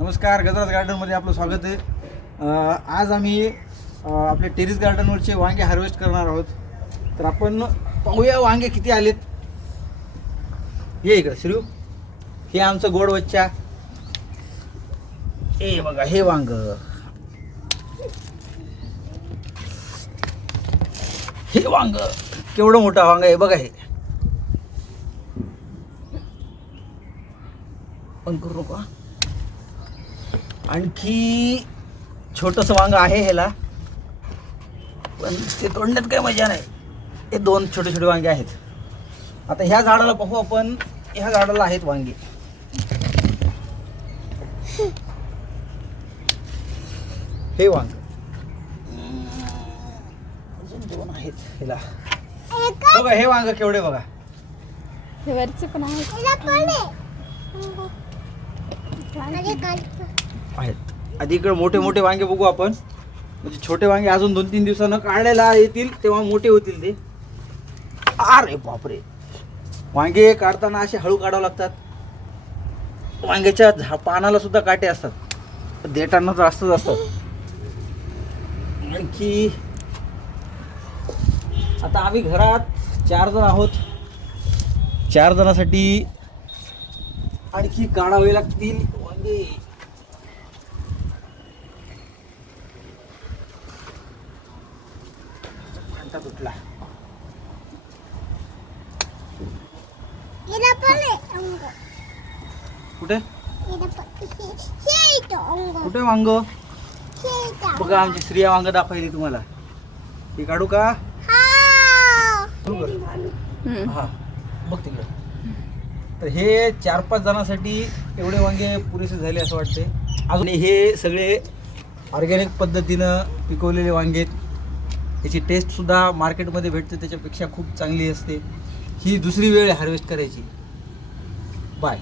नमस्कार, गजराज गार्डनमध्ये आपलं स्वागत आहे. आज आम्ही आपले टेरिस गार्डनवरचे वांगे हार्वेस्ट करणार आहोत. तर आपण पाहूया वांगे किती आलेत. ये इकडे श्रीव, हे आमचं गोड बच्चा. हे बघा, हे वांग, हे वांग केवढं मोठं वांग आहे बघा. हे पण करू नका. आणखी छोटंसं वांग आहे ह्याला, पण ते तोडण्यात काही मजा नाही. हे दोन छोटे छोटे वांगे आहेत. आता ह्या झाडाला पाहू आपण. ह्या झाडाला आहेत वांगे. हे वांग अजून दोन आहेत ह्याला. बघा हे वांग केवढे बघा. वरचे पण आहेत. आधी इकडे मोठे मोठे वांगे बघू आपण. म्हणजे छोटे वांगे अजून 2-3 दिवसानं काढायला येतील, तेव्हा मोठे होतील ते. अरे बापरे, वांगे काढताना असे हळू काढावं लागतात. वांग्याच्या पानाला सुद्धा काटे असतात, देटांना तर असतच असतात. आणखी आता आम्ही घरात 4 जण आहोत. 4 जणांसाठी आणखी काढावे लागतील वांगे. तुटला कुठे कुठे वांग बघा. आमची श्रिया वांग दाखवायली तुम्हाला. हे काढू का? हा बघ तिकडे. तर हे 4-5 जणांसाठी एवढे वांगे पुरेसे झाले असं वाटते. अजून हे सगळे ऑर्गॅनिक पद्धतीनं पिकवलेले वांगे आहेत. याची टेस्टसुद्धा मार्केटमध्ये भेटते त्याच्यापेक्षा खूप चांगली असते. ही दुसरी वेळ हार्वेस्ट करायची. बाय.